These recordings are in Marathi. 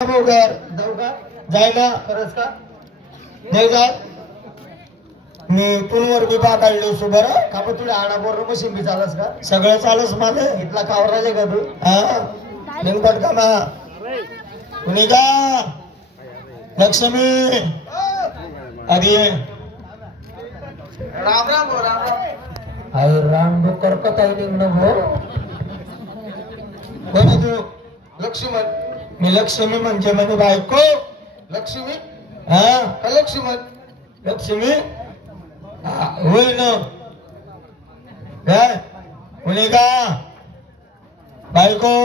जायला खरंच का नाही जात मी पुनवर बिबा काढलो सु बरं का तुला आणापोर मशीन बी चालस का सगळं चालस मला इथला कावराले का तू हा निमकट का ना कुणी का लक्ष्मी आधी राम राम राम अरे राम भो करकत आहे निघणं भो कोण तू लक्ष्मण मी लक्ष्मी म्हणजे म्हणे बायको लक्ष्मी हा का लक्ष्मण लक्ष्मी होईल ना काय कोणी का बायको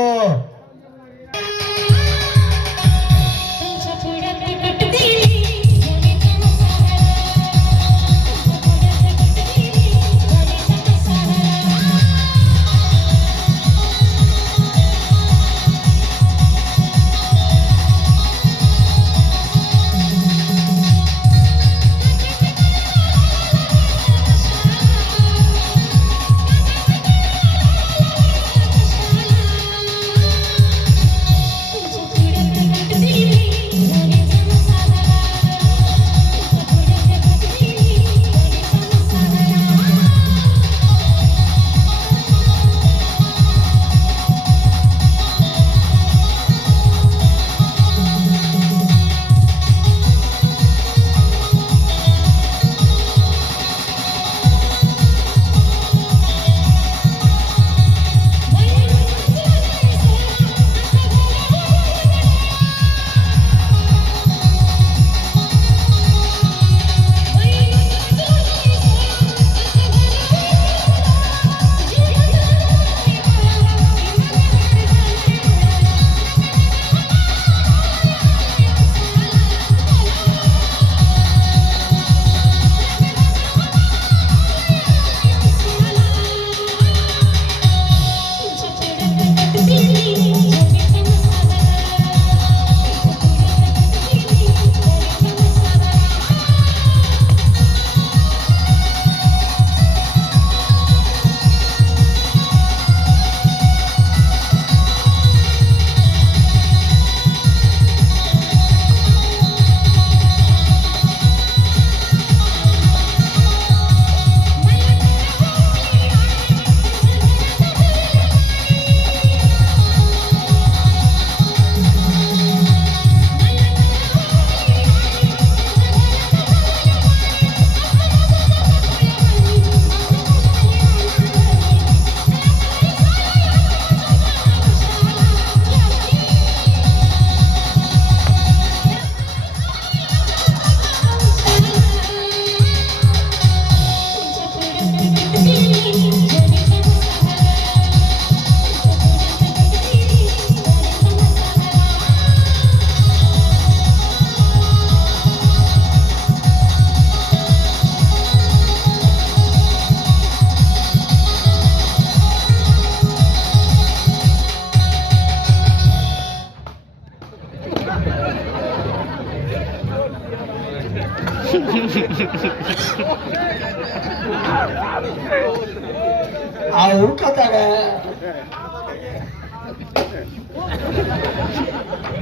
उठता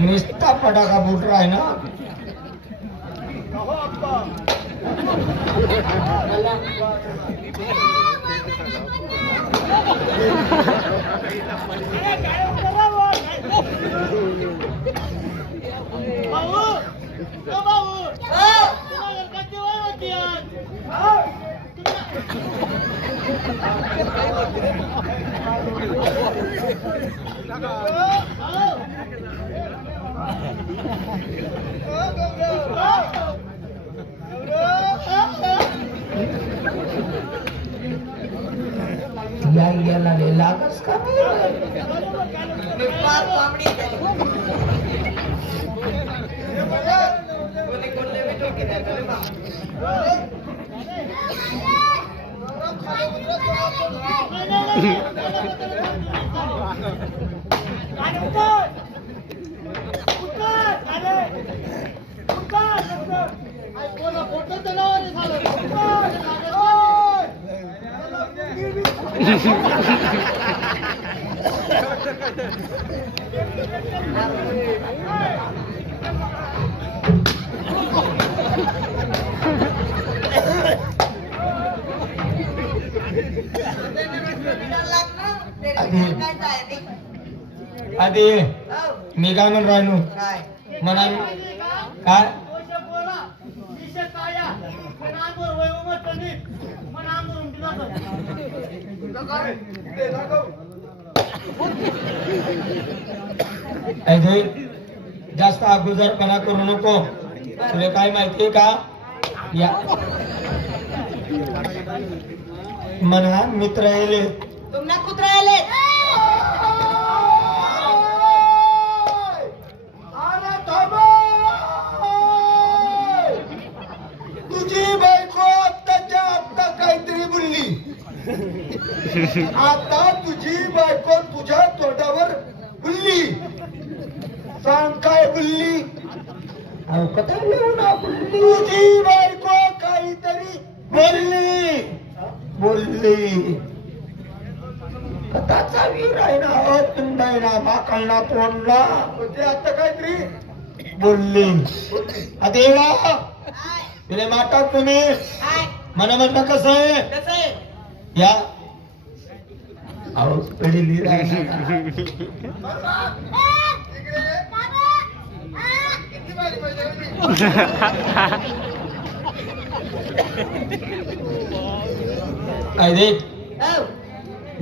निस्ता पटाका फुट रहा है ना याला लागस का आधी मी काय म्हणून राहिलो काय म्हणा काय ऐक, जास्त अगोदरपणा करू नको. तुला काय माहितीये का या म्हणा मित्र येले तुम्हाला कुत्रा आले तुझी बायको आत्ताच्या आत्ता काहीतरी बोलली. आता तुझी बायको तुझ्या तोंडावर बोलली. सांग काय बोलली? तुझी बायको काहीतरी बोलली बोलली. कथाचा वीर आहे ना तुंबाई ना माकलना तोंडला ते आता काहीतरी बोलली. देवा तिने माटा तुम्ही मला म्हणता कसं आहे कसं आहे या पडली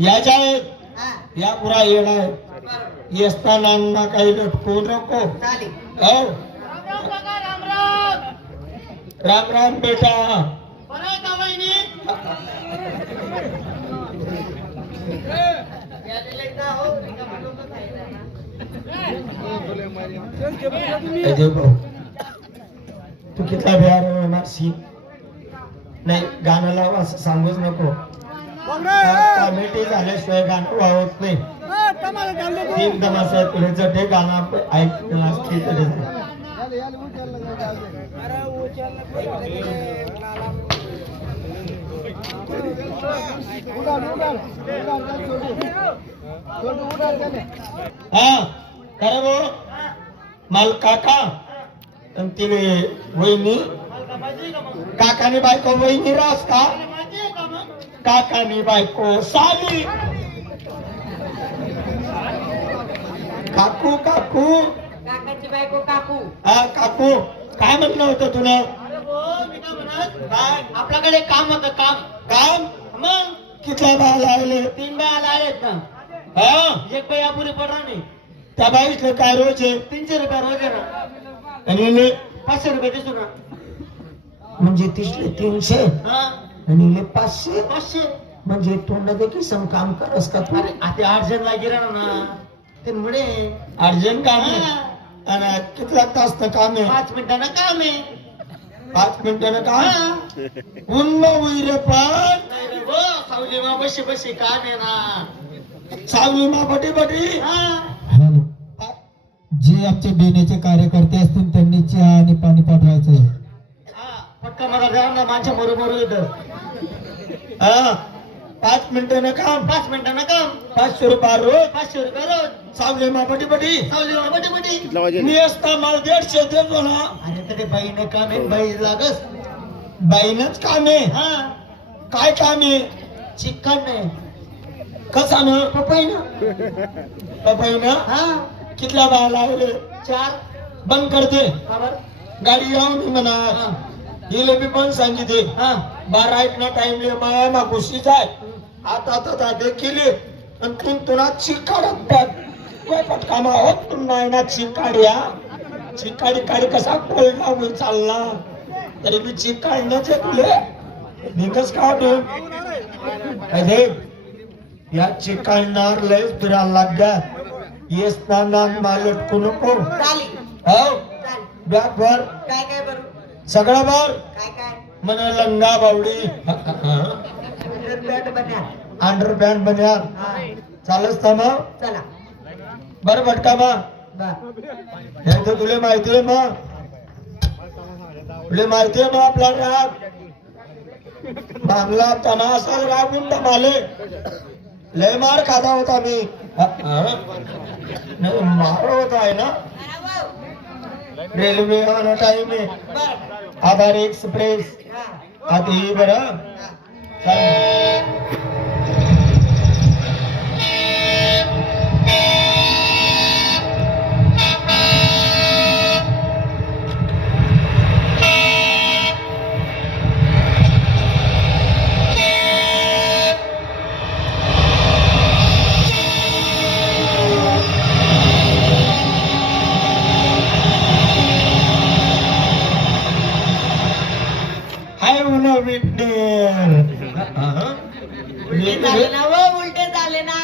याच्या या पुरा येणा आहे येताना काही लटकू नको. चालेल हो राम राम बेटा. तू किती बिहार मारशी नाही गाणं लाव असं सांगूच नको. कॉमेडी झाल्याशिवाय गाणं वावत नाही. एकदम असं तुला जटे गाणं ऐकलं असते तरी हा खरं भाऊ माल काका आणि तिने वहिनी काकानी बायको वहिनी रास का काकानी बायको साली. काकू काकू काकाची बायको काकू हा काकू काय म्हटलं होतं तुला? आपल्याकडे काम होतं काम काम मग किती बाळ लागले? 3 बाया आहेत ना. हा एक बाई अपुरी पडणार नाही. त्या बाईचं काय रोज आहे 300 रुपये रोज आहे ना. आणि इले 500 रुपये दिसू ना. म्हणजे तिसले 300 हा आणि इले 500 500 म्हणजे तोंडाचे किसम काम करस का तू? अरे आता 8 जण लागी राहणार ना ते मुळे अर्जंट काम आहे आणि किती तास काम आहे? 5 मिनिटांना काम आहे. 5 मिनिटानं काम उन्न उईरे पण नाही रे गो, सावली मा बशी बशी काम आहे ना. सावली मा बटी बटी. जे आमचे बेनेचे कार्यकर्ते असतील त्यांनी चहा आणि पाणी पाठवायचं. पटका मला जरा ना माझ्या बरोबर येतं. हा 5 मिनिटानं काम 5 मिनिटांना काम 500 रुपये रोज 500 रुपये रोज. सावली मा बटी बटी. सावली मा बटी बटी. मी असता मला 150 देतो ना. अरे तरी बाईने काम आहे बाई लागस. बाईनच काम आहे. हा काय काम आहे? चिकन नाही कसा ना पपई ना. पपई ना हा कितल्या बाया लावले? 4 बंद करते खबर. गाडी येऊन म्हणा हिला मी पण सांगितले हा 12 ना टाइमले माया मा घुशी जाय आता आता केली आणि तू तुला चिकाडत पटकामा होत तू नाही ना चिकाड्या चिकाडी काडी कसा कोल्डा होईल चालला तरी मी चिकाडण्याचे तुले निकस काढू अरे या चिकाडणार लय फिरायला लागल्या येसताना माल लटकू नको. चालेल हो चालेल. बॅग भर काय काय बरं सगळं भर काय काय मन लंगा बावडी बॅट बन्या. अंडरपॅन्ट बन्या हा चालच था मग चला बरं भटका मग बर. हे तर तुला माहिती आहे मग तुला माहिती आहे मग आपला राग बांगला तना असा रागून तर माले लय मार खाता होता मी मार होता आहे ना रेल्वे आना टाइम आहे बर आधार एक्सप्रेस हा आधी बरं हा. चालेल. उलटे झाले ना व उलटे झाले ना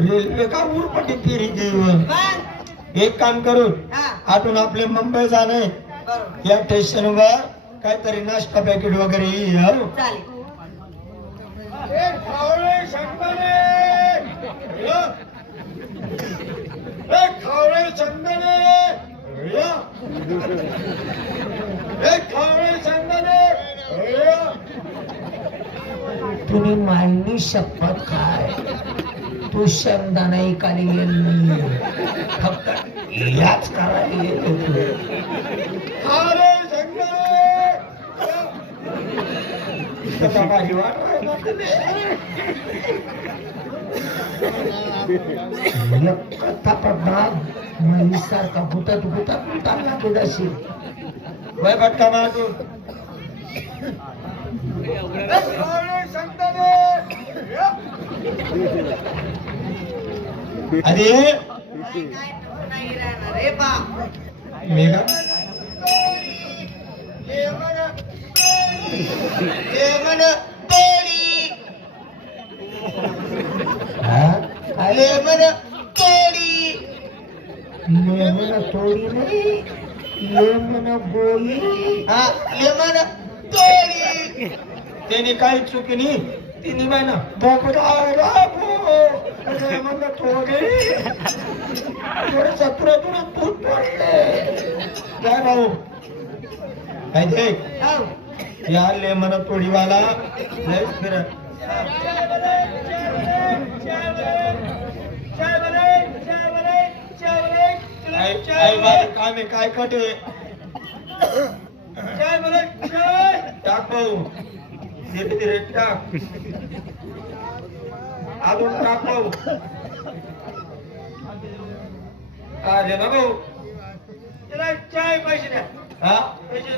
रेल्वे का उरपटी फेरी देव मग एक काम करू हा आतून आपले मुंबई जाणे बरोबर या स्टेशनवर काहीतरी नाश्ता पॅकेट वगैरे येईल हो. चालेल तुम्ही मायनी शपथ खाय तू शब्दाना ऐकायला येईल नाही फक्त याच करायला येत होतो माझी वाट कथा पडणार सारखा भूतात भूतात भूतांना तुझ्याशी वय भटका मागू अरे काय नाही राहणार रे बाप मेघा लेमन तोडी लेमन तोडी लेमन तोडी नाही लेमन गोळी हा लेमन तोडी त्याने काही चुकी नाही तिने महिना लेमन तोडी थोडे सत्रा दूध पडले काय भाऊ काय ते हो या लेमन तोडीवाला लय फिरत काम काय कटे टाक भाऊ धीरे धीरे टाक अजून टाक भाऊ आले ना भाऊ त्याला चाय पैसे द्या हा पैसे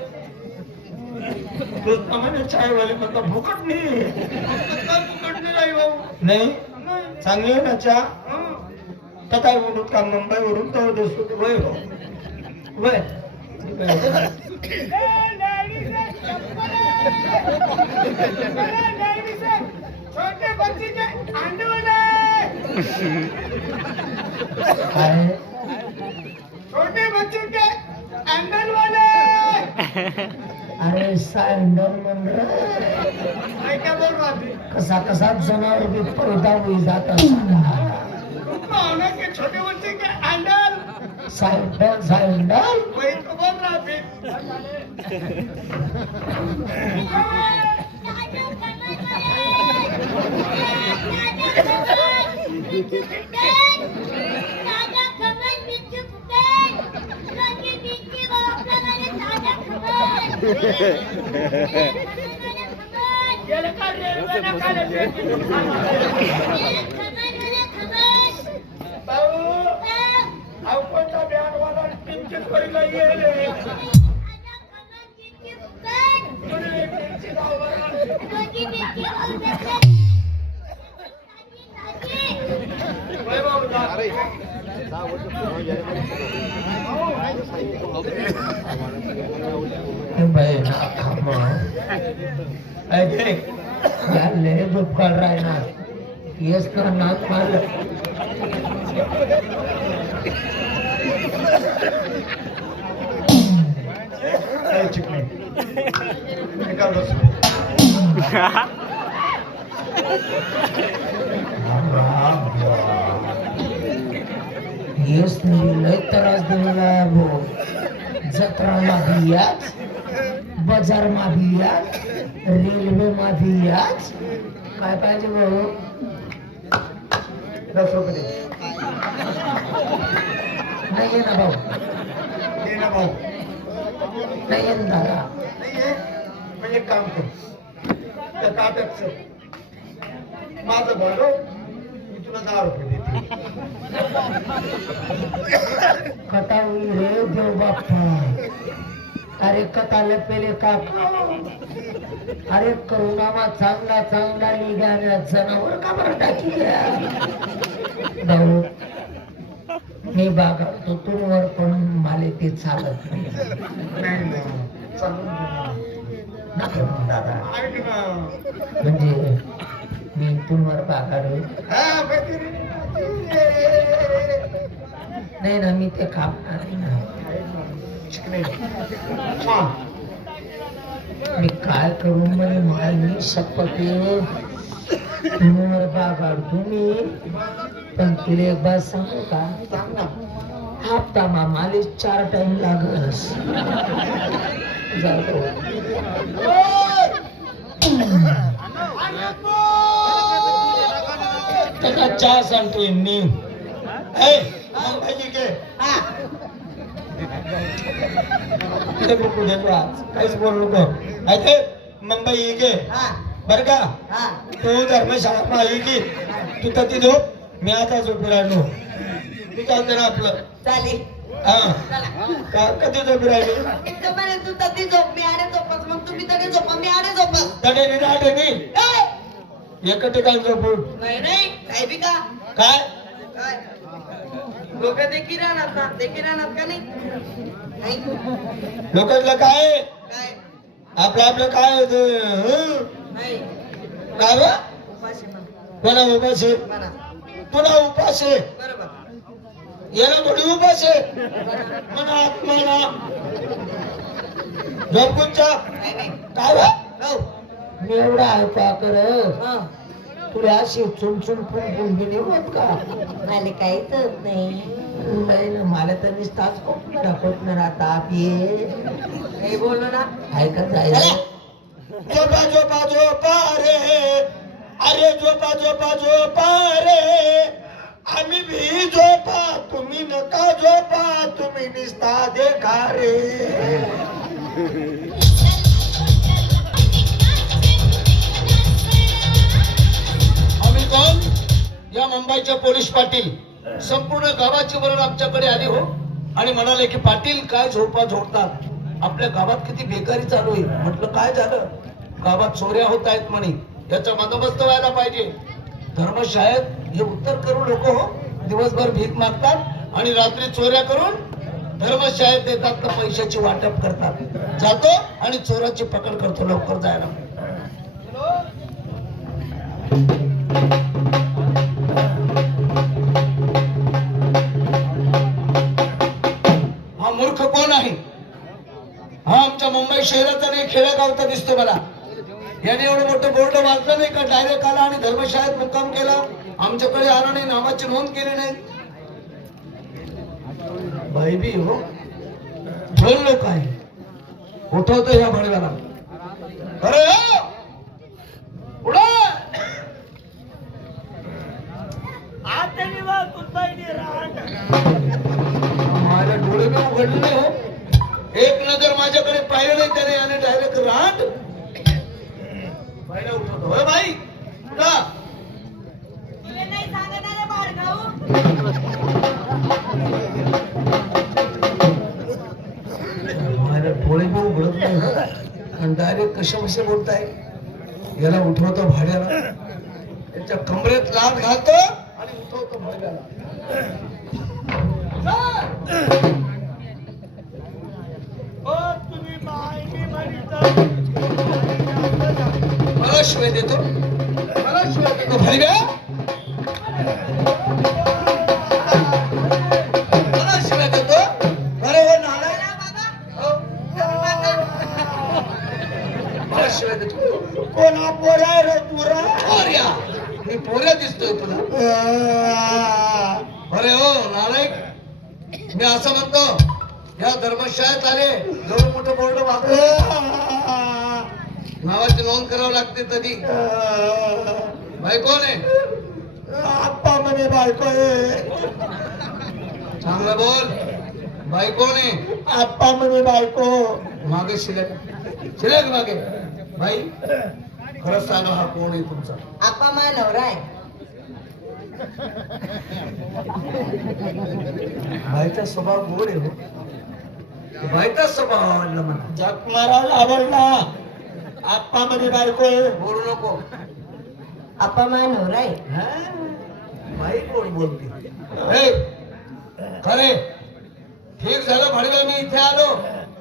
म्हणे चाय वाले म्हणता फुकट नाही फुकट नाही भाऊ नाही चांगली आहे ना चहा तर काय बोलू का मुंबईवरून तर दिसतो वय वय छोटे बच्चे के अंडे काय छोटे बच्चों के अंडर वाले अरे सँडल म्हणलं मैं क्या बोल रहा थी कसा कसा जनावर बी पैदा होई जात माना के छोटे बच्चे के अंडर सँडल सँडल वही तो बोल रहा थी दुपकाळ राहणार येस तर नाक मारलं येस लय त्रास दिलेला भाऊ जत्रा भी याच बाजार भी याच रेल्वे भी याच काय पाहिजे भाऊ 10 रुपये नाही ना भाऊ ये ना भाऊ नाही आहे ना दादा नहीं है मैं एक काम करू त्या तात्याचं माझं बोलो मी तुला 10 रुपये देते कथा होई रे देव बाप्पा अरे कथाला पेले का अरे करुणामा चांगला चांगला निघाल्या जनावर का बरं टाकी भाऊ मी बागावतो तुमवर पण मला ते चालत नाही नाही ना चालून नको मग दादा. ऐक ना. म्हणजे मी तुमवर पाकाडू. हा, माहिती रे. नाही ना, मी ते कापणार नाही ना. चिकणे. हा. मी काय करू म्हणे माय मी शपथ तुमवर पाकाडू तुम्ही. पण तुला एक बात सांगू का? सांग ना. हप्ता मामाले 4 टाइम लागस. जातो. त्याचा चहा सांगतोय मी. मुंबईची घे. तिथे बघू देतो आज. काहीच बोलू नको. ऐके मुंबई ही घे बर का. तू धर्मशाळा माही घे. तू तर तिथे मी आता झोपी राहिलो. तू चालते ना आपलं. चालेल. हा कधी झोपी राहिली. तर म्हणे तू तरी झोप मी आडे झोपस मग तुम्ही तरी झोपा मी आडे झोपस. तडेनी नाटेनी एका ठिकाणी झोपू. नाही नाही काय बी का काय काय लोक देखील राहणार ना देखील राहणार का नाही नाही लोकांना काय काय आपलं आपलं काय होतं नाही काय बा? उपाशी म्हणा कोणा उपास आहे म्हणा पुन्हा उपास आहे बरोबर याला थोडी उपास आहे म्हणा आत्माना झोपूनचा नाही नाही काय बा? हो मी एवढा ऐका कर हा तुला अशी चुनचुन फुन बी होत का मला काहीच होत नाही नाही ना मला तर नुसताच खोकणार आता ये काही बोललो ना ऐकत जायला झोपा झोपा झोपा रे अरे झोपा झोपा झोपा रे आम्ही भी झोपा तुम्ही नका झोपा तुम्ही निस्ता देखा रे. आम्ही कोण या मुंबईचे पोलीस पाटील संपूर्ण गावाची वरण आमच्याकडे आली हो आणि म्हणाले की पाटील काय झोपा झोपतात आपल्या गावात किती बेकारी चालू आहे. म्हटलं काय झालं. गावात चोऱ्या होत आहेत म्हणे याचा बंदोबस्त व्हायला पाहिजे. धर्मशाळेत हे उत्तर करू लोक हो दिवसभर भीक मागतात आणि रात्री चोऱ्या करून धर्मशाळेत देतात तर पैशाची वाटप करतात. जातो आणि चोराची पकड करतो लवकर जायला. हा मूर्ख कोण आहे. हा आमच्या मुंबई शहराचा नाही खेडेगावचा दिसतो मला. याने एवढं मोठं बोर्ड वाचलं नाही का डायरेक्ट आला आणि धर्मशाळेत मुक्काम केला. आमच्याकडे आला नाही नावाची नोंद केली नाही. भाई बी हो दोन लोक आहे उठवतो या भडव्याला. अरे उडा माझ्या डोळे मी उघडले नाही हो. एक नजर माझ्याकडे पाहिलं नाही त्याने आणि डायरेक्ट रांड पाहिलं उठवतो. होय बाई उठा. नाही सांगत आले बाळगाऊ माझ्या डोळे मी उघडत नाही आणि डायरेक्ट कसे कसे बोलताय. याला उठवतो भाड्याला त्याच्या कमरेत लाट घालतो आणि उठवतो भाड्याला. मला शिवाय देतो मला शिवाय देतो भाड्या मला शिवाय देतो. अरे हो नालाय मला शिवाय देतो. कोणा पोऱ्या रे पोरा पोऱ्या मी पोऱ्या दिसतोय तुला. अरे हो नालायक मी असं म्हणतो या धर्मशाळेत आले एवढं मोठं बोर्ड वापरलं नावाची नोंद करावं लागते तरी. भाई कोण आहे. आप्पा म्हणे बायको आहे. चांगलं बोल. भाई कोण आहे. आप्पा म्हणे बायको. मागे शिलेक मागे. भाई खरंच सांगा हा कोण आहे तुमचा. आपा मा नवरा आहे. भाईचा स्वभाव गोड आहे हो. भाईचा स्वभाव आवडला मला. जग मारायला आवडला. आप्पा मध्ये बायको बोलू नको. आपा मा नवरा आहे. बाई कोण बोलते खरे ठीक झालं भाडव्या मी इथे आलो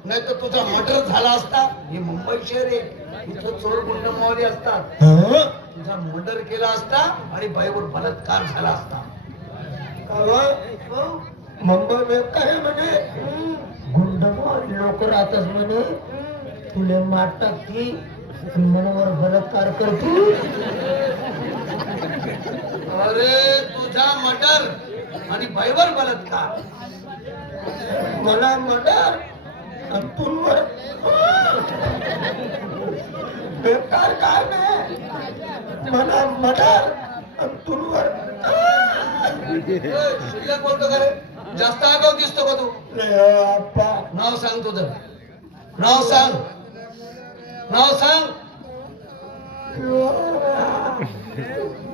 नाही तर तुझा मर्डर झाला असता. हे मुंबई शहर आहे, इथं चोर गुंड मावली असतात. हं? तुझा मर्डर केला असता आणि बाईवर बलात्कार झाला असता. अहो, मुंबई में काय म्हणे गुंडमारी लोक राहतच म्हणे. तुले मार टाकती मनावर बलात्कार करती. अरे तुझा मर्डर आणि बाईवर बलात्कार. मला मर्डर तुमवर बेकार काय नाही. मला मर्डर तुमवर शिल्लक बोलतो का रे? जास्त आगाऊ दिसतो का तू? आप्पा नाव सांग तुझं. नाव सांग. नाव सांग.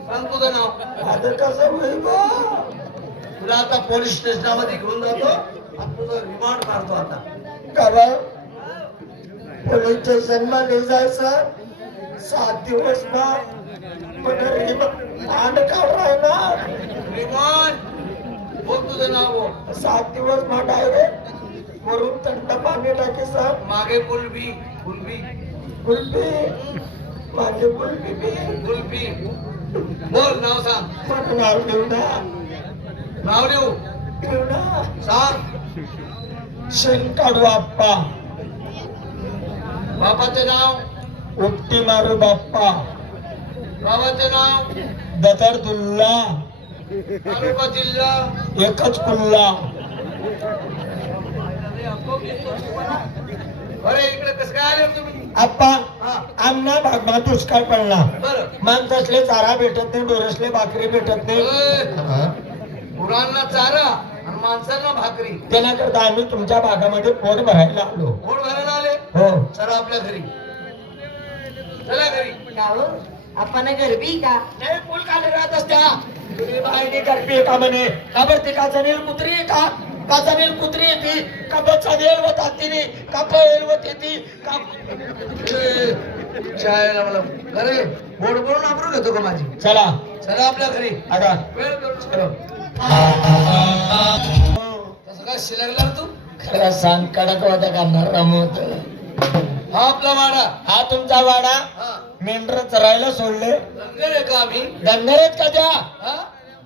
सांग तुझं नाव. आता कसं होईल बा? तुला आता पोलीस स्टेशनमध्ये घेऊन जातो आणि तुझं रिमांड काढतो आता. कारण पोलीस स्टेशन मध्ये जायचं 7 दिवस भांड काढाय ना. रिमांड बोल तुझं नाव बोल. 7 दिवस भांड डायरेक्ट वरून थंड पाणी टाकी सर. मागे कुलबी कुलबी कुल्फी माझे कुल्फी बी कुलबी बोल. नाव सांग. पण नाव घेऊ ना. नाव लिहू. घेऊ ना. सांग. शेण काढू आप्पा. बापाचे नाव. उपटी मारू बाप्पा. बाबाचे नाव. दतरदुल्ला. तालुका जिल्हा. एकच कुल्ला. अरे इकडे कसं काय आले तुम्ही? आप्पा हा आमना भागमा दुष्काळ पडला. बरं. माणसासले चारा भेटत नाही, डोरसले भाकरी भेटत नाही. गुरांना चारा आणि माणसांना भाकरी. त्याच्याकरता आम्ही तुमच्या भागामध्ये पोट भरायला आलो. कोण भरायला आले? हो. चला आपल्या घरी. चला घरी. आपण गरबी का? नाही पूल खाली राहत असत्या. तुम्ही बाहेर करते का म्हणे? का बरं ते का जनेल कुत्री आहे का? का जनेल कुत्री येते का? बचानेल व तातीने का पळेल व तेती का? चायला मला अरे बोड बोलून आपरून घेतो का माझी? चला चला आपल्या घरी. आगा. वेळ करू. कसं काय शिलगला तू? खरं सांग कडक वाटा करणार रमत. हा आपला वाडा. हा तुमचा वाडा. हा मेंढर चरायला सोडले. लंगर आहे का आम्ही? डंगर आहेत का त्या? हा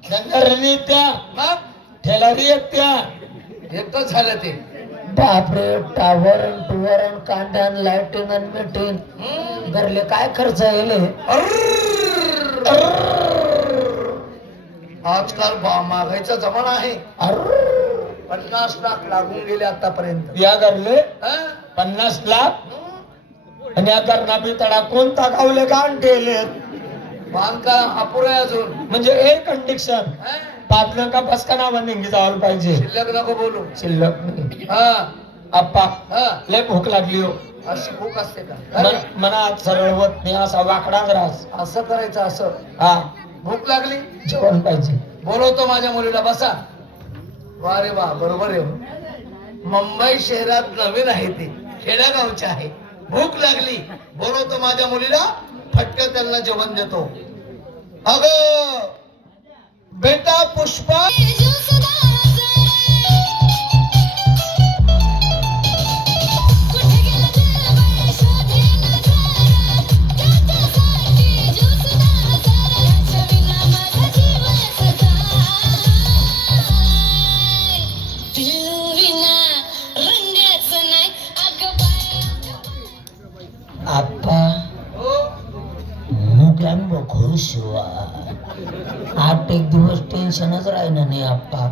डंगरनी त्या मग ठेलारी आहेत त्या. एकच झालं ते. बापरे टावर टुवर कांड्यान लाईटिंग आणि मीटिंग घरले काय खर्च येईल. आजकाल महागाईचा जमाना आहे. 50 लाख लागून गेले आतापर्यंत. या घरले हा? 50 लाख आणि या घरना बी तडा कोणता गावले गाण ठेवले. बांधकाम अपुरं आहे अजून. म्हणजे एअर कंडिक्शन हा? पातलं का बस का नावा निघी जायला पाहिजे. शिल्लक नको बोलू. शिल्लक नाही. हा आप्पा हा लय भूक लागली हो. अशी भूक असते का? मनात सरळ होत नाही असा वाकडाच रास. असं करायचं असं. हा भूक लागली जेवण पाहिजे. बोलवतो माझ्या मुलीला. बसा. वा रे वा बरोबर आहे. मुंबई शहरात नवीन आहे ते, खेड्यागावचे आहे. भूक लागली बोलवतो माझ्या मुलीला. फटकन त्यांना जेवण देतो. अग बेटा पुष्पा. आप्पा हो मुग्यान बघू शिवा 8 एक दिवस टेन्शनच राहिलं नाही. आप्पा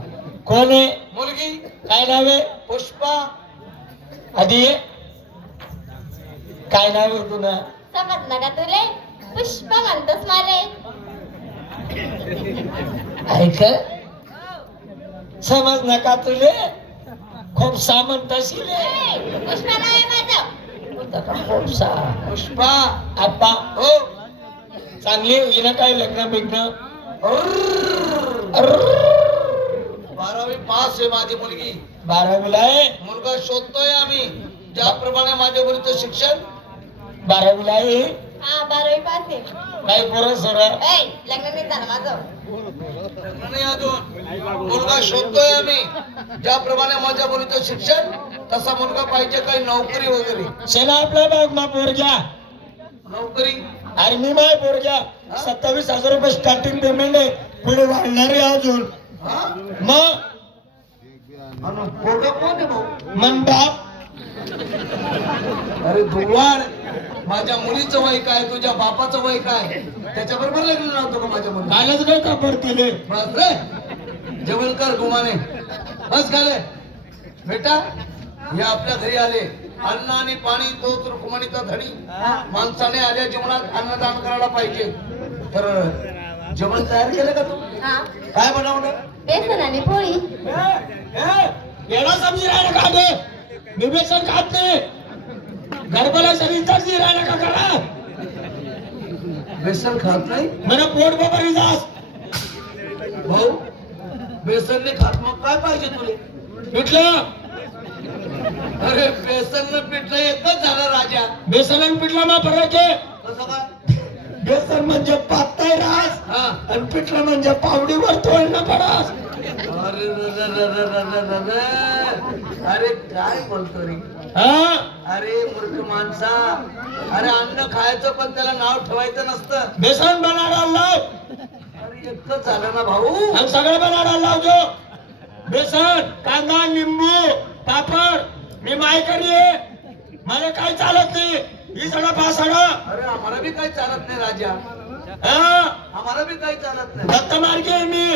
कोण आहे? मुलगी. काय नाव आहे? पुष्पा. आधी काय नाव आहे तुला? समजलं का तुले? पुष्प म्हणतोस माले. ऐक समज नका तुले खूप सामंत शिले. पुष्प नाव आहे माझं. खूपसा पुष्पा. आप्पा हो चांगली हिनं काय लग्न बिग्न? 12वी पास आहे माझी मुलगी. 12वीला आहे. मुलगा शोधतोय आम्ही. ज्याप्रमाणे माझ्या मुलीचं शिक्षण. 12वीला आहे. हा 12वी पास आहे. काही पोरं सोर ऐ लग्न नाही झालं माझं. लग्न नाही अजून. मुलगा शोधतोय आम्ही. ज्याप्रमाणे माझ्या मुलीचं शिक्षण तसा मुलगा पाहिजे काही नोकरी वगैरे शेला आपला बाग मा पोरग्या नोकरी अरे मी माय पोरग्या 27,000 रुपये स्टार्टिंग पेमेंट आहे पुढे वाढणार आहे अजून हा मग आणि पोरगा कोण आहे भाऊ मन बाप अरे दुवाड माझ्या मुलीचं वय काय तुझ्या बापाचं वय काय त्याच्याबरोबर लग्न नव्हतं का माझ्या मुली कालच काय कापड केले बस रे जेवण कर गुमाने बस खाले बेटा हे आपल्या घरी आले अन्न आणि पाणी तोच रुक्मिणीचा धडी माणसाने आल्या जेवणात अन्नदान करायला पाहिजे तर जेवण तयार केलं का तू हा काय बनवलं बेसन आणि पोळी एवढा समजी राहिला का गे मी बेसन खात नाही गरबाला शरीर जी राहिला का करा बेसन खात नाही मला पोट बाबा जास भाऊ बेसन नाही खात मग काय पाहिजे तुले पिठलं अरे बेसन न पिठलं एकच झालं राजा बेसन आणि पिठलं मा फरक आहे कसं काय बेसन म्हणजे पातळ रास हा आणि पिठलं म्हणजे पावडीवर तोडणं पडास अरे अरे काय बोलतो रे हा अरे मूर्ख माणसा अरे अन्न खायचं पण त्याला नाव ठेवायचं नसतं बेसन बनाडा लाव अरे एकच झालं ना भाऊ आणि सगळं बनाडा लावजो बेसन कांदा लिंबू पापड मी माय करी मला काय चालत नाही ही सगळं पासडं अरे आम्हाला बी काही चालत नाही राजा हा आम्हाला बी काही चालत नाही दत्त मार्गी आहे मी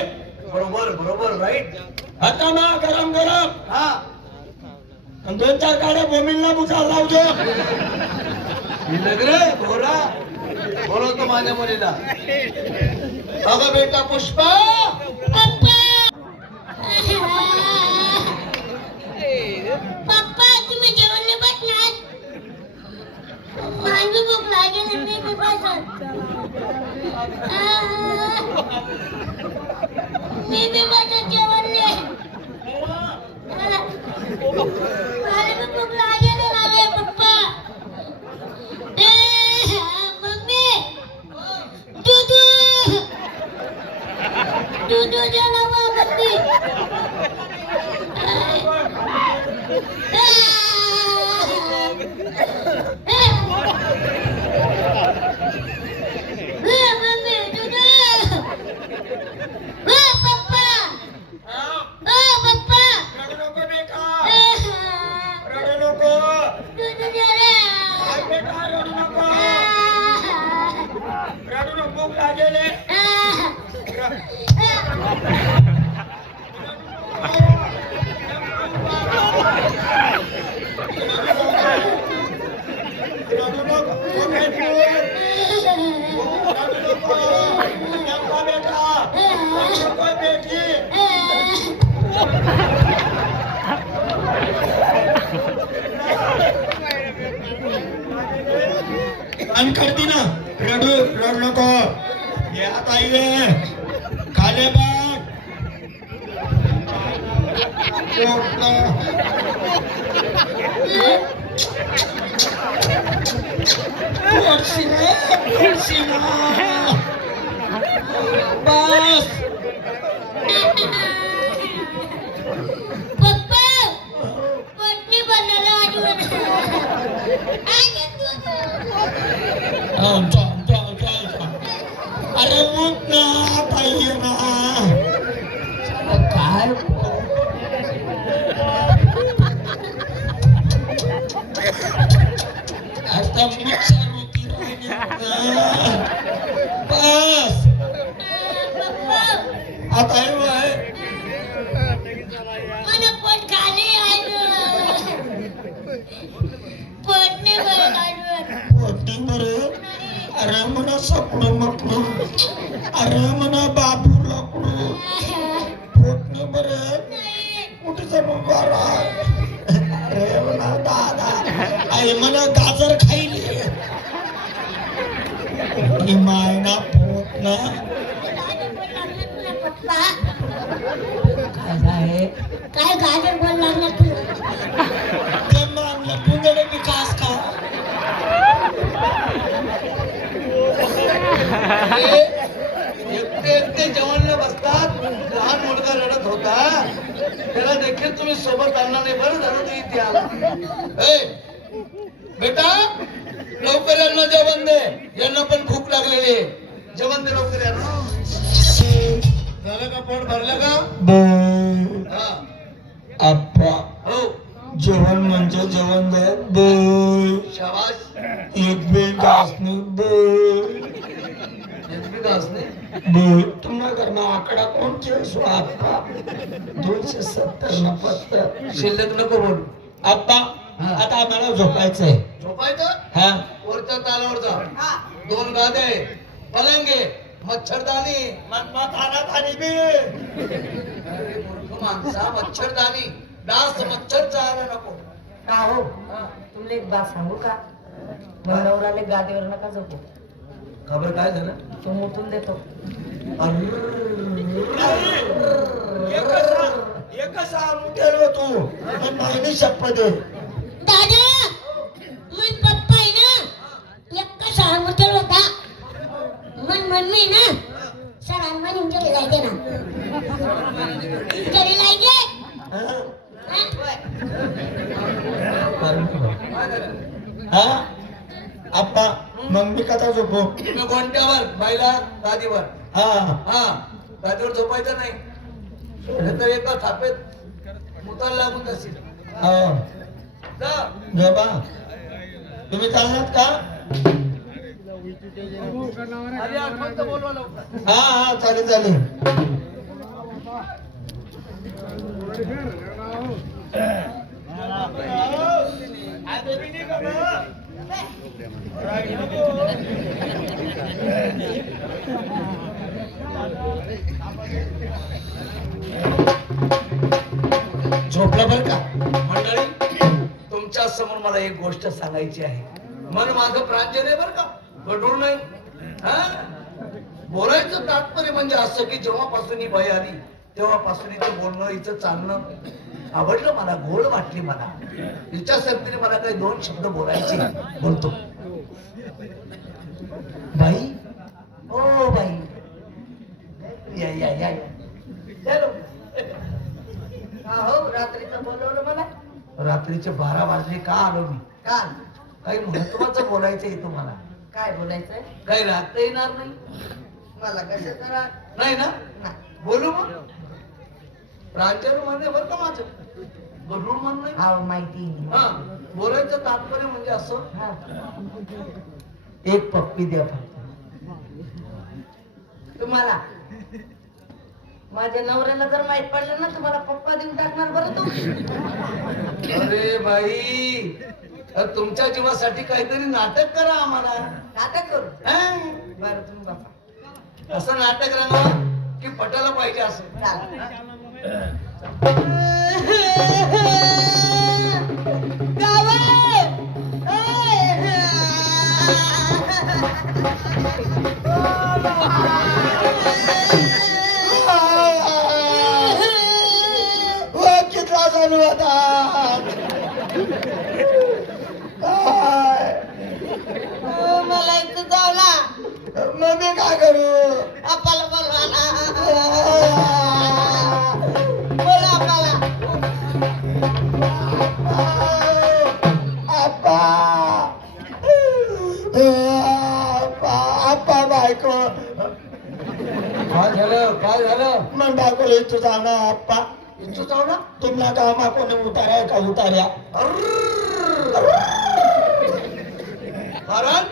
बरोबर बरोबर राईट आता मा गरम गरम हा आणि 2-4 गाड्या बोमिलला बुचा लावजो रे घोडा बोलवतो माझ्या मुलीला अगं बेटा पुष्पा पप्पा तुम्ही जेवण नाही बसणार माझी भूक लागेल मी बसत मी बसत जेवण नाही मला भूक लागेल ना पप्पा मम्मी दूध दे ना मम्मी करती ना रडू नको ये आता ये खाले बाग बस पप्पा पटनी बनला अरे मग ना पाहिजे ना काय आता मिक्सर होती बस आता हे वय मला पोट खाली पोटने पोटी बरं अरे म्हणा सकडू मकडू अरे म्हणा बाबू लकडू पोटने बरं कुठे जाणू बारा अरे म्हणा दादा आई म्हणा गाजर खाईली ही मायना पोट ना पप्पा काय झाले काय गाजर बोल लागला तुला ते मागलं पुंजडे विकास का एकटे एकटे जेवण बसतात लहान मुलगा रडत होता त्याला देखील तुम्ही सोबत आणणार नाही. बरं झालं तू इथे आला. ए, बेटा लवकर यांना जेवण दे. यांना पण भूक लागलेली आहे. जेवण दे लवकर यांना. झालं का? पोट भरलं का? हा. आप्पा हो. जेवण म्हणजे जेवण दे बोल. शाबास. एक बेल घासनी बोल एकबी घास नाही. बोल. तुम्हाला घरमा आकडा कोण ठेवसो आप्पा? 270 न पत्तर. शिल्लक नको बोलू. आप्पा आता आम्हाला झोपायचंय. झोपायचं? हा वरच्या तालावर जा. हा 2 गादे, पलंगे, मच्छरदाणी. खाली बी अरे मूर्ख माणसा, मच्छरदाणी. डास मच्छर जायला नको. का हो हा. तुला एक बात सांगू का? नवराले गादीवर नका झोपू. खबर काय झालं? तो मुतून देतो. एकच आमुटेल तू महिनी शपथ आहे. दादा मन पप्पा आहे ना एक शाळा मोठेल होता मन मम्मी ना सर म्हणून गेले जायचे ना गेले जायचे हा आप्पा मग मी कथा झोपू? तुम्ही कोणत्यावर? बाईला गादीवर. हा हा गादीवर झोपायचं नाही. नाहीतर एका थापेत मुताला लागून जाशील. हा जा. झोपा. तुम्ही चालणार का? आधी आठवण तर बोलवा लवकर. हा हा चालेल चालेल. झोपला बरं का? मंडळी तुमच्या समोर मला एक गोष्ट सांगायची आहे. मन माझं प्रांजल आहे बरं का, गडूळ नाही. हा? बोलायचं तात्पर्य म्हणजे असं की जेव्हापासून ही बाई आली तेव्हापासून हिचं बोलणं, हिचं चालणं आवडलं मला, गोड वाटली मला. हिच्या संगतीने मला काही 2 शब्द बोलायचे. बोलतो. बाई, ओ बाई, या या या या. चलो. का हो रात्रीचं बोलवलं मला? रात्रीचे 12 वाजले का आलो मी? काल काही महत्वाचं बोलायचंय तुम्हाला. काय बोलायचंय? काही राहता येणार नाही? मला कशाचं राग? नाही ना? नाही. बोलू मग. प्रांजल म्हणजे बरं का माझं, गडूळ मन नाही. हा माहिती हा, बोलायचं तात्पर्य म्हणजे असं, हा. एक पप्पी द्या फक्त. तुम्हाला माझ्या नवऱ्याला जर माहित पडलं ना तुम्हाला पप्पा देऊन टाकणार बरं तू. अरे बाई, तुमच्या जीवासाठी काहीतरी नाटक करा आम्हाला. नाटक करू. हा? बरं तुम्ही बसा. असं नाटक रंगवा की पटायला पाहिजे असं. चालेल. कितला चालू होता? मला इथं जावला मग मी काय करू? आपल्याला बोलवायला बोला आपल्याला. आप्पा आप्पा बायको. काय झालं? काय झालं? मग बायकोला इथं जाणार आप्पा. इच्छू जाऊ ना. तुम्हाला कामा कोणी उतार्या का उतार्या? कारण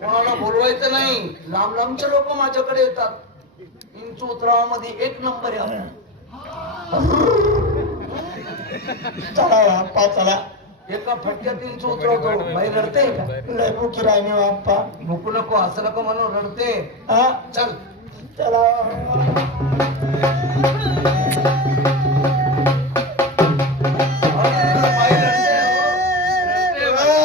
कोणाला बोलवायचं नाही. लांब लांबचे लोक माझ्याकडे येतात. इंच उतरावामध्ये 1 नंबर आहे. चला आप्पा चला. एका फटक्यात इंच उतरवतो. बाई रडते का? लय भुकी राहिली हो आप्पा. भुकू नको, असं नको म्हणून, रडते. हा चल. चला. बाई रडते, रडते बाई.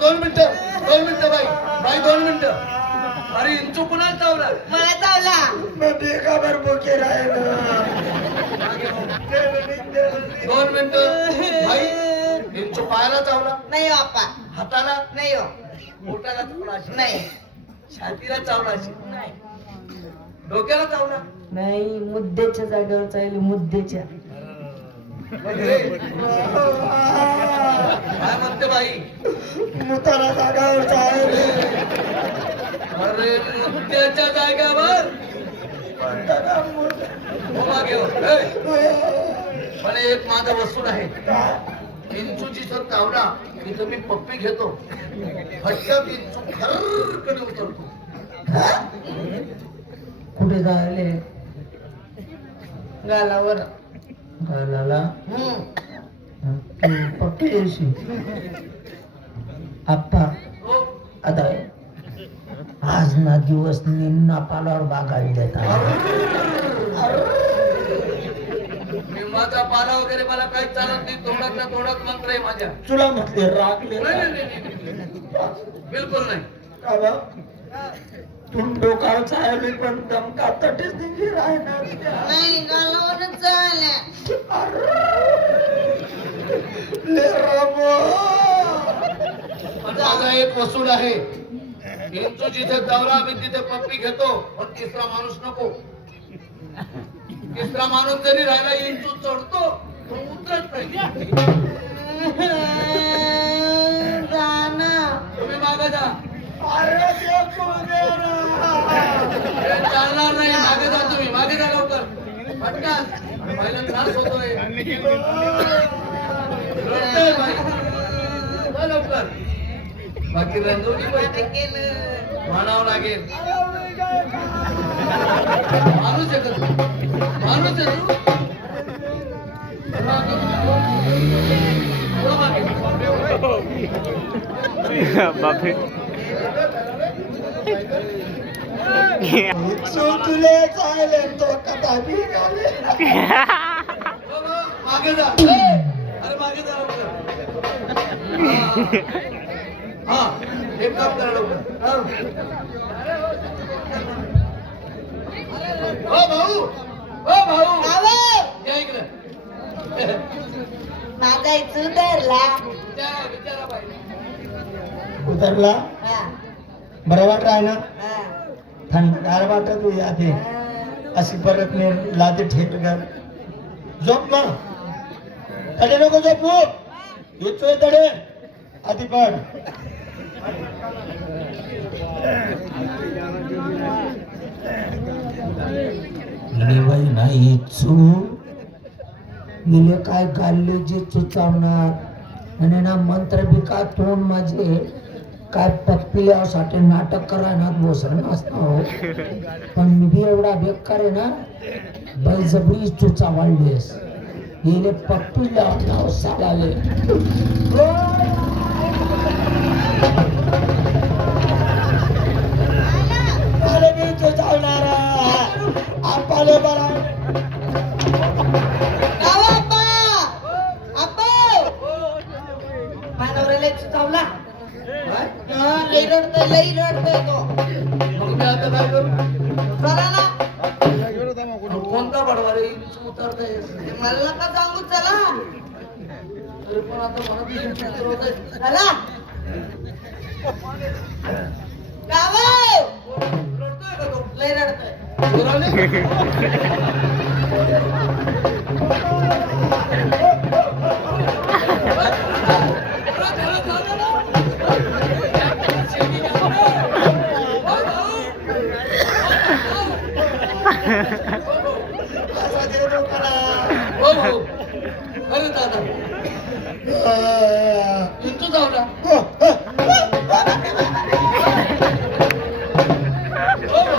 2 मिनिटं बाई. बाई 2 मिनिटं. अरे इंचू कुणाला चावला? मला चावला. मग बेकाबर भुकी राहिलं. 2 मिनिटं. बाई इंचू पायाला चावला? नाही हो आप्पा. हाताला? नाही हो. पोटाला चावला असेल. नाही. छातीला चावला असेल. नाही. डोक्याला चावला नाही मुद्द्याच्या जागेवर चालली मुद्द्याच्या. काय म्हणते बाई? मुताला जागावर चालले. अरे मुद्द्याच्या जाग्यावर हो मागे हो. पण एक माझा वसूल आहे. इंचूची जर चावला की तुम्ही पप्पी घेतो, फटक्यात इंचू खरकडे उतरतो. कुठे जायले? गालावर. गालाला तू पक्की येशी आप्पा. हो. आता आज ना दिवस निन्ना पालावर बागायला देतात. लिंबाचा पाला वगैरे मला काही चालत नाही. तोंडात ना तोंडात मंत्र आहे माझ्या. तुला म्हटले रागले नाही, नाही, नाही, नाही. बिलकुल नाही. तू डोकावर चालली पण दमका तटेच दिली राहणार. नाही गालावरच चालल्या. ले रामो. पण माझा एक वसूल आहे. इंचू जिथे दौरा मी तिथे पप्पी घेतो, पण तिसरा माणूस नको. तिसरा माणूस जरी राहिला इंचू चढतो तो उतरत नाही. तुम्ही मागे जा. अरे देव हे चालणार नाही. मागे जा तुम्ही. मागे जा लवकर. पटकन. पहिला त्रास होतोय. रडतोय बाई. जा लवकर. बाकी रंगवली पाहिजे. म्हणावं लागेल. माणूस आहे का तू? माणूस आहे तू? पुढं मागे. तुले चालले तो कथा निघाले. हो, हो, मागे जा. अरे मागे जा लवकर. हा एक काम करा लवकर. हो भाऊ. हो भाऊ. या इकडे. माझा इथं उतरला. विचारा विचारा पाहिजे. उतरला बरं वाट आहे ना. हा. थंडगार वाटत होई आधी. अशी परत मी लादी ठेक कर. झोप मग. तडे नको झोपू. येतोय तडे आधी पण. बाई नाही चू मिले काय गाल्ले जे चुचावणार आणि ना मंत्र बी का तोंड माझे काय पप्पिल्यासाठी नाटक करायला बसर नसतो. पण मी बी एवढा बेकार आहे ना बळजबरी चुचा वाढलीस. येले पप्पीला नाव सालाले. अरे मी चुचावणारा आपले बरा. लई रडतोय तो. मग मी आता काय करू? चला ना. कोणता बडवा रे? इंचू उतरतोय. मला नका सांगू चला. तरी पण आता मला बी इंचू उतरवतोय. चला. गावो. रडतोय का तो? लई रडतोय. जोराने? हो भाऊ. अरे दादा इंचू चावला. हो भाऊ.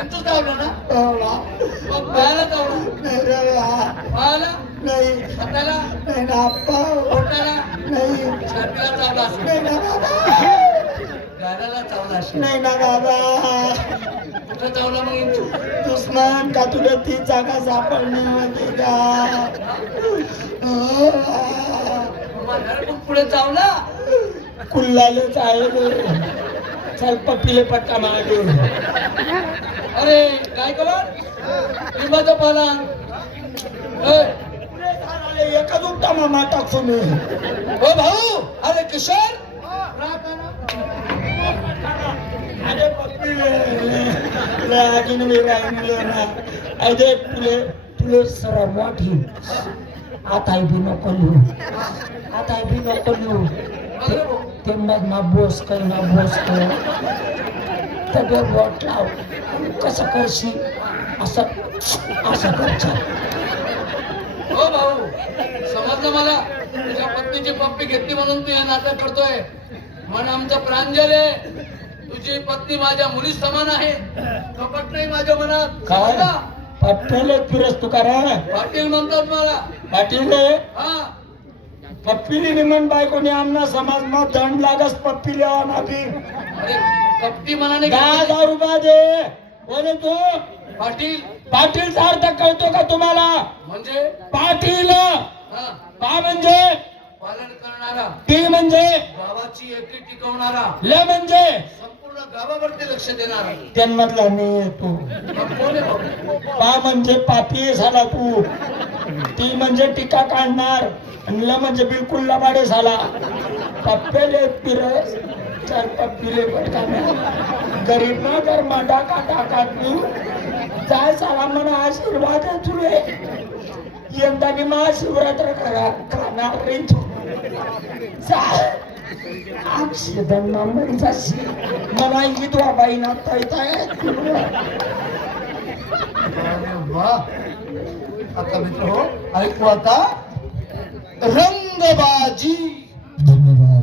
इंचू चावला ना. मग पायाला चावला. पायाला नाही हाताला नाही ना आप्पा. पोटाला नाही छातीला चावला असेल. नाही ना बाबा. गाण्याला चावला असेल. नाही ना बाबा. कुठं चावला मग इंचू? दुश्मन का तुला ती जागा सापडली होती का? म्हातारा पण पुढे चावला. कुल्लालेच आहे. चल पप्पीले पट्टा मागे. अरे काय करा लिंबाचा पाला. एकच उपटा मामा टाकतो मी. हो भाऊ. अरे किशोर अरे पप्पी तुला अजून मी राहिलो ना अरे तुले तुले सर मोठी आता भी नको लिहू आता भी नको लिहू ते मग ना बोस कर ना बोस कर तगडे बोट लाव कसं करशील असं असं करशील हो भाऊ समजलं मला तुझ्या पत्नीची पप्पी घेतली म्हणून तू हे नाटक करतोय मन आमचं प्रांजल आहे तुझी पत्नी माझ्या मुली समान आहे कपट नाही माझ्या मनात काय समजला? पट्टेल फिरस तू करा पाटील म्हणतात मला पाटील हा पप्पीली निमन बायकोनी आमना समाज मा दंड लागस पप्पी लेवा माफी अरे कपटी मनाने 10,000 रुपये दे बोले तू पाटील पाटीलचा अर्थ कळतो का तुम्हाला म्हणजे पाटील हा पा म्हणजे पालन करणारा टी म्हणजे गावाची एकी टिकवणारा ल म्हणजे संपूर्ण गावावरती लक्ष देणारा त्यांमधला मी येतो मग कोण आहे भाऊ? पा म्हणजे पापी झाला तू टी म्हणजे टीका काढणार आणि ल म्हणजे बिलकुल लबाडे झाला पप्पेले पिरस चार पप्पीले पटकाना गरीब ना जर मांडा का टाका तू जाय साला मला आशीर्वाद आहे तुले यंदा मी महाशिवरात्र करा खाणार रे तू अक्षदन मामरी जाशी मला विधवा बाई ना अरे वा आता मित्र हो ऐकू आता रंगबाजी